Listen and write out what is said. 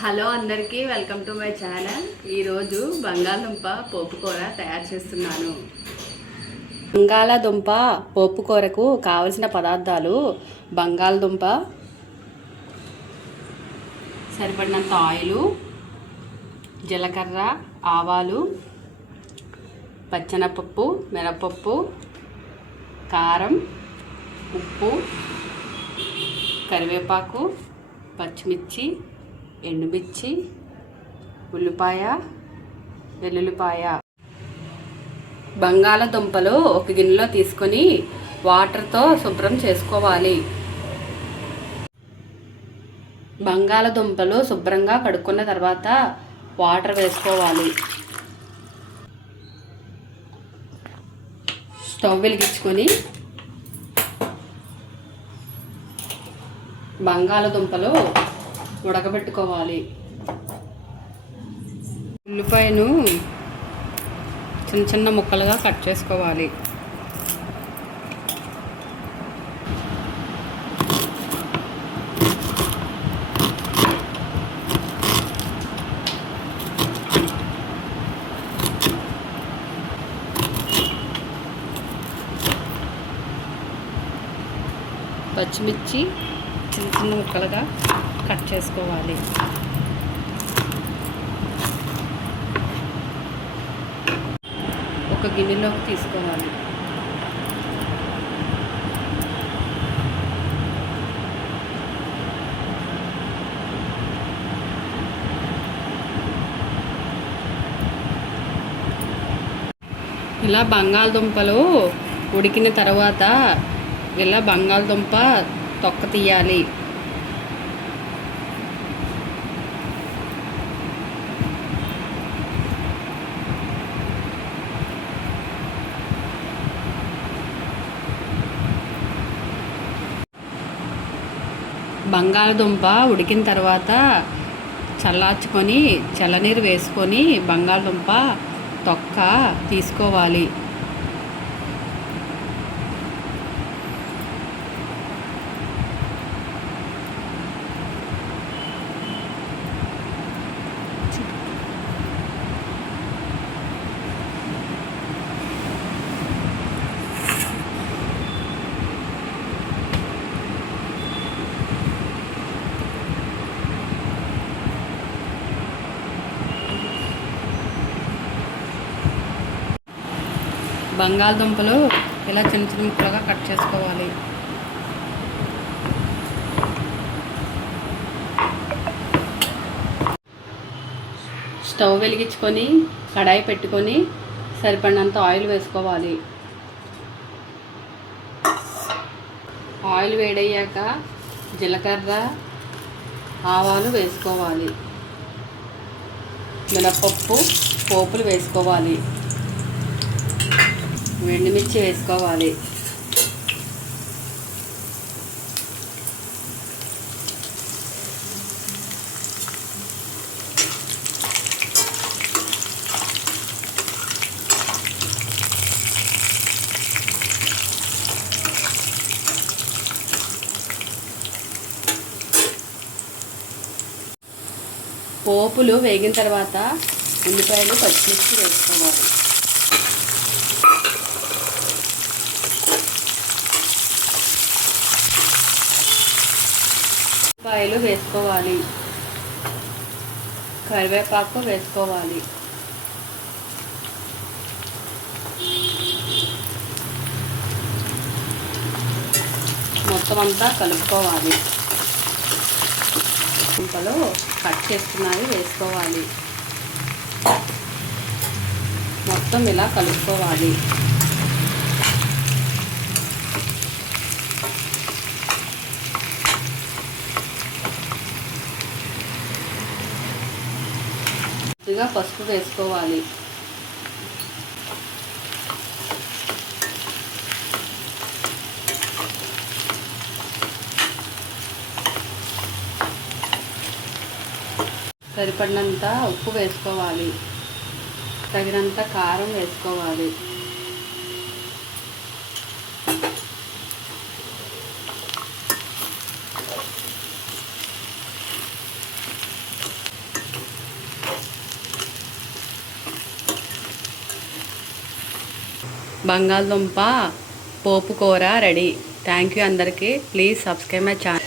Hello అందరికీ welcome to my channel. ఈరోజు బంగాళదుంప పోపు కూర తయారు చేస్తున్నాను. బంగాళదుంప పోపు కూరకు కావలసిన పదార్థాలు: బంగాళదుంప, సరిపడినంత ఆయిలు, జీలకర్ర, ఆవాలు, పచ్చెనపప్పు, మినపప్పు, కారం, ఉప్పు, కరివేపాకు, పచ్చిమిర్చి, ఎండుమిర్చి, ఉల్లిపాయ, వెల్లుల్లిపాయ. బంగాళదుంపలు ఒక గిన్నెలో తీసుకొని వాటర్తో శుభ్రం చేసుకోవాలి. బంగాళదుంపలు శుభ్రంగా కడుక్కున్న తర్వాత వాటర్ వేసుకోవాలి. స్టవ్ వెలిగించుకొని బంగాళదుంపలు ఉడకబెట్టుకోవాలి. ఉల్లిపాయను చిన్న చిన్న ముక్కలుగా కట్ చేసుకోవాలి. పచ్చిమిర్చి చిన్న చిన్న ముక్కలుగా కట్ చేసుకోవాలి. ఒక గిన్నెలోకి తీసుకోవాలి. ఇలా బంగాళదుంపలు ఉడికిన తర్వాత ఇలా బంగాళదుంప తొక్క తీయాలి. బంగాళదుంప ఉడికిన తర్వాత చల్లార్చుకొని చల్లనీరు వేసుకొని బంగాళదుంప తొక్క తీసుకోవాలి. బంగాళదుంపలు ఇలా చిన్న చిన్న ముక్కలుగా కట్ చేసుకోవాలి. స్టవ్ వెలిగించుకొని కడాయి పెట్టుకొని సరిపడినంత ఆయిల్ వేసుకోవాలి. ఆయిల్ వేడయ్యాక జీలకర్ర, ఆవాలు వేసుకోవాలి. మినపప్పు, పోపులు వేసుకోవాలి. ఎండుమిర్చి వేసుకోవాలి. పోపులు వేగిన తర్వాత ఉల్లిపాయలు, పచ్చిమిర్చి వేసుకోవాలి. ఉల్లిపాయలు వేసుకోవాలి. కరివేపాకు వేసుకోవాలి. మొత్తం అంతా కలుపుకోవాలి. దుంపలు కట్ చేసుకున్నవి వేసుకోవాలి. మొత్తం ఇలా కలుపుకోవాలి. కొద్దిగా పసుపు వేసుకోవాలి. సరిపడినంత ఉప్పు వేసుకోవాలి. తగినంత కారం వేసుకోవాలి. బంగాళదుంప పోపు కూర రెడీ. థ్యాంక్ యూ అందరికీ. Please subscribe my channel.